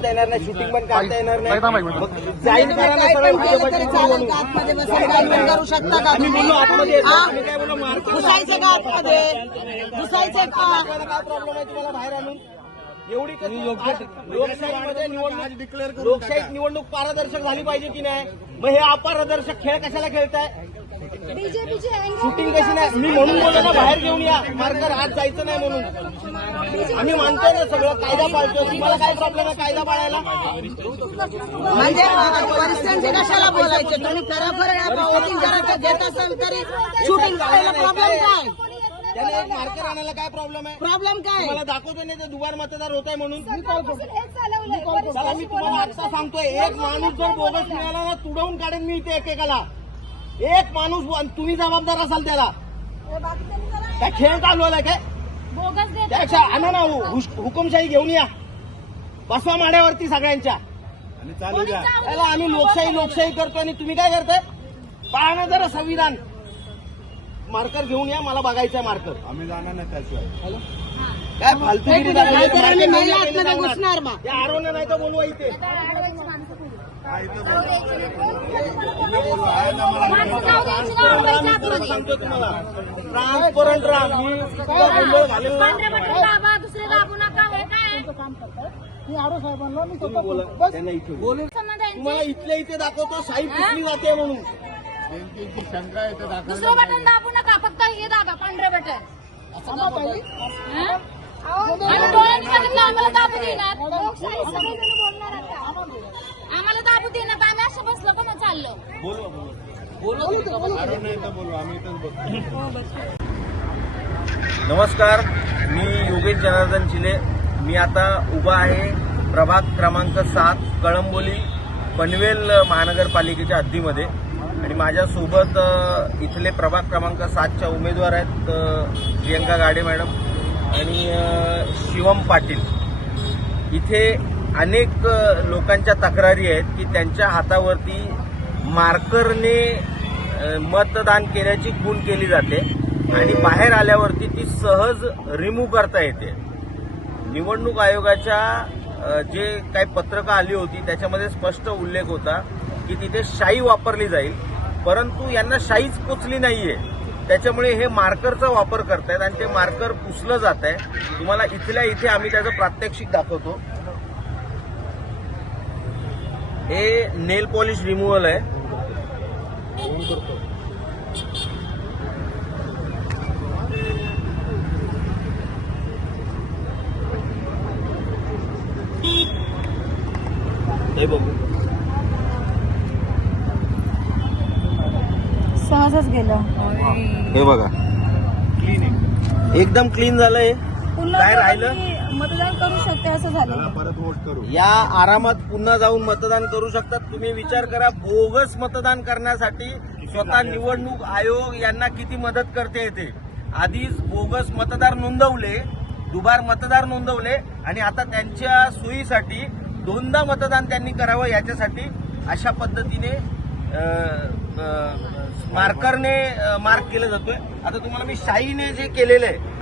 येणार नाही शूटिंग पण काढता येणार नाही. थांबा एक मिनिट. मग जाहीर करा ना काय सरळ पण केलं भाजपची तरी चालेल निवडणूक. का आतमध्ये बसून? काय पण करू शकता का आम्ही बोललो आतमध्ये येतो. हा? आम्ही काय बोललो मार्केट घुसायचे का आतमध्ये? घुसायचे का? आपल्याला काय प्रॉब्लेम आहे तुम्हाला बाहेर आणून? एवढी लोकशाहीमध्ये निवडणूक लोकशाहीत निवडणूक पारदर्शक झाली पाहिजे की नाही? मग हे अपारदर्शक खेळ कशाला खेळताय? बीजेपीचे शूटिंग कशी नाही? मी म्हणून बोललो ना बाहेर घेऊन या. मार्कर आज जायचं नाही म्हणून. आम्ही मानतोय ना सगळं. कायदा पाळतो तुम्हाला काय प्रॉब्लेम आहे कायदा पाळायला? म्हणजे वरिष्ठांचे कशाला बोलायचे? तुम्ही खरोखर वोटिंग करायचं देत असाल तरी शूटिंग करायला प्रॉब्लेम काय? त्याने एक मार्कर आणायला काय प्रॉब्लेम आहे? प्रॉब्लेम काय? तुम्हाला दाखवतो नाही ते दुबार मतदार होत आहे म्हणून चालवलंय चला मी तुम्हाला आता सांगतोय. एक माणूस जर बोगस मिळाला ना तुडवून काढेन मी इथे एकेकाला. एक माणूस तुम्ही जबाबदार असाल त्याला. काय खेळ चालवलाय काय? बोगस आणा ना हु- हुश- हुकुमशाही घेऊन या. बसवा माड्यावरती सगळ्यांच्या. त्याला आम्ही लोकशाही लोकशाही करतो आणि तुम्ही काय करताय? पाहा ना जरा संविधान. मार्कर घेऊन या मला बघायचं मार्कर. आम्ही जाणार नाही त्याशिवाय. काय आम्ही महिला आतमध्ये. घुसणार त्या आरोने नाही तर बोलवा इथे. सांगतो तुम्हाला ट्रान्सपरंट राहा. मी गोंधळ घालेल दुसरे दाबू नका हे काय? तुम्हाला इथल्या इथे दाखवतो साई कुठली जाते म्हणून. बँकेची शंका दुसरं बटन दाबू नका फक्त हे दाबा पांढरे बटन. आम्हाला दाबू देणार लोकशाही सगळेजण बोलणार आता आम्ही असं बसलो का मग चाललो. नमस्कार मी योगेश जनार्दन चिले मी आता उभा आहे प्रभाग क्रमांक सात कळंबोली पनवेल महानगरपालिकेच्या हद्दीमध्ये. आणि माझ्यासोबत अ, इथले प्रभाग क्रमांक सातच्या उमेदवार आहेत अ, प्रियंका गाडे मॅडम आणि अ, शिवम पाटील. इथे अनेक लोकांच्या तक्रारी आहेत की त्यांच्या हातावरती मार्करने मतदान केल्याची खूण केली जाते आणि बाहेर आल्यावरती ती सहज रिमूव्ह करता येते. निवडणूक आयोगाच्या जे काही पत्रकं आली होती त्याच्यामध्ये स्पष्ट उल्लेख होता की तिथे शाई वापरली जाईल परंतु यांना शाईच पोचली नाहीये. त्याच्यामुळे हे मार्करचा वापर करतायत आणि ते मार्कर पुसलं जात आहे तुम्हाला इथल्या इथे आम्ही त्याचं प्रात्यक्षिक दाखवतो. हे नेल पॉलिश रिमूव्हल आहे. हे बघू. सहजच गेलं. हे बघा. एकदम क्लीन झालंय. काय राहिलं? मतदान करू शकते असं झालं. परत वोट करू. या आरामात पुन्हा जाऊन मतदान करू शकतात. तुम्ही विचार करा बोगस मतदान करण्यासाठी स्वतः निवडणूक आयोग यांना किती मदत करते येते आधीच बोगस मतदार नोंदवले दुबार मतदार नोंदवले आणि आता त्यांच्या सोयीसाठी दोनदा मतदान त्यांनी करावं याच्यासाठी अशा पद्धतीने मार्करने मार्क केलं जातोय. आता तुम्हाला मी शाईने जे केलेलं आहे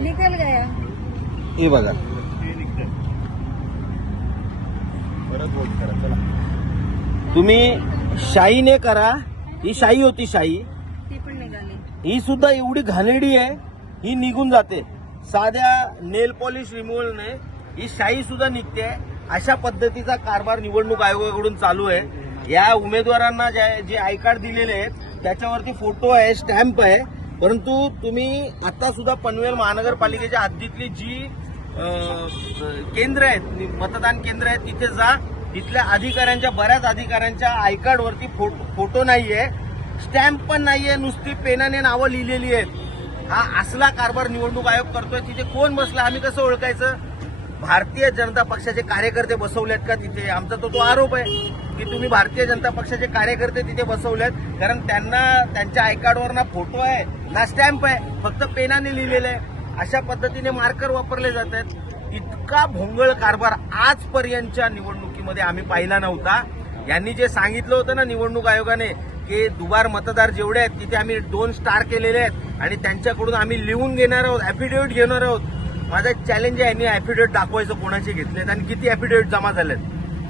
निकल गया। हे बघा. परत वोट करा चला. तुम्ही शाईने करा. ही शाई होती शाई. ती पण निघाली. ही सुद्धा एवढी घाणेरडी आहे ही निघून जाते. साध्या नेल पॉलिश रिमूव्हलने ही शाई सुद्धा निघते. अशा पद्धतीचा कारभार निवडणूक आयोगाकडून चालू आहे. या उमेदवारांना जे जे आय कार्ड दिलेले आहेत त्याच्यावरती फोटो आहे स्टॅम्प आहे. परंतु तुम्ही आता सुद्धा पनवेल महानगरपालिकेच्या हद्दीतली जी केंद्र आहेत मतदान केंद्र आहेत तिथे जा. तिथल्या अधिकाऱ्यांच्या बऱ्याच अधिकाऱ्यांच्या आय कार्डवरती फोटो फोटो नाहीये. स्टॅम्प पण नाहीये. नुसती पेनाने नावं लिहिलेली आहेत. हा असला कारभार निवडणूक आयोग करतोय तिथे कोण बसला? आम्ही कसं ओळखायचं? भारतीय जनता पक्षाचे कार्यकर्ते बसवलेत का तिथे? आमचा तो तो आरोप आहे की तुम्ही भारतीय जनता पक्षाचे कार्यकर्ते तिथे बसवलेत. कारण त्यांना त्यांच्या आय कार्डवर ना फोटो आहे ना स्टॅम्प आहे फक्त पेनाने लिहिलेलं आहे. अशा पद्धतीने मार्कर वापरले जात आहेत इतका भोंगळ कारभार आजपर्यंतच्या निवडणुकीमध्ये आम्ही पाहिला नव्हता. यांनी जे सांगितलं होतं ना निवडणूक आयोगाने की दुबार मतदार जेवढे आहेत तिथे आम्ही दोन स्टार केलेले आहेत आणि त्यांच्याकडून आम्ही लिहून घेणार आहोत ऍफिडेव्हिट घेणार आहोत. माझा एक चॅलेंज आहे यांनी ऍफिडेविट दाखवायचं कोणाचे घेतलेत आणि किती ऍफिडेविट जमा झालेत.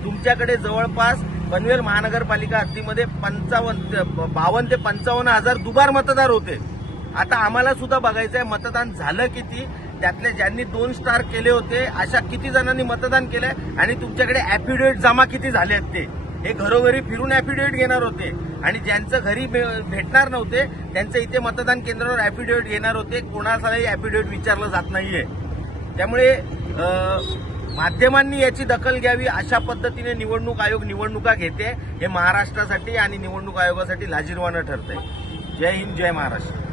तुमच्याकडे जवळपास पनवेल महानगरपालिका हद्दीमध्ये पंचावन्न बावन्न ते पंचावन्न हजार दुबार मतदार होते. आता आम्हाला सुद्धा बघायचं आहे मतदान झालं किती? त्यातले ज्यांनी दोन स्टार केले होते अशा किती जणांनी मतदान केलंय आणि तुमच्याकडे ऍफिडेविट जमा किती झाले आहेत ते? हे घरोघरी फिरून ऍफिडेविट घेणार होते. आणि ज्यांचं घरी भेटणार नव्हते त्यांचं इथे मतदान केंद्रावर ऍफिडेविट घेणार होते. कोणालाही ऍफिडेविट विचारलं जात नाहीये. त्यामुळे माध्यमांनी याची दखल घ्यावी अशा पद्धतीने निवडणूक आयोग निवडणुका घेते हे महाराष्ट्रासाठी आणि निवडणूक आयोगासाठी लाजीरवानं ठरतंय. जय हिंद जय महाराष्ट्र.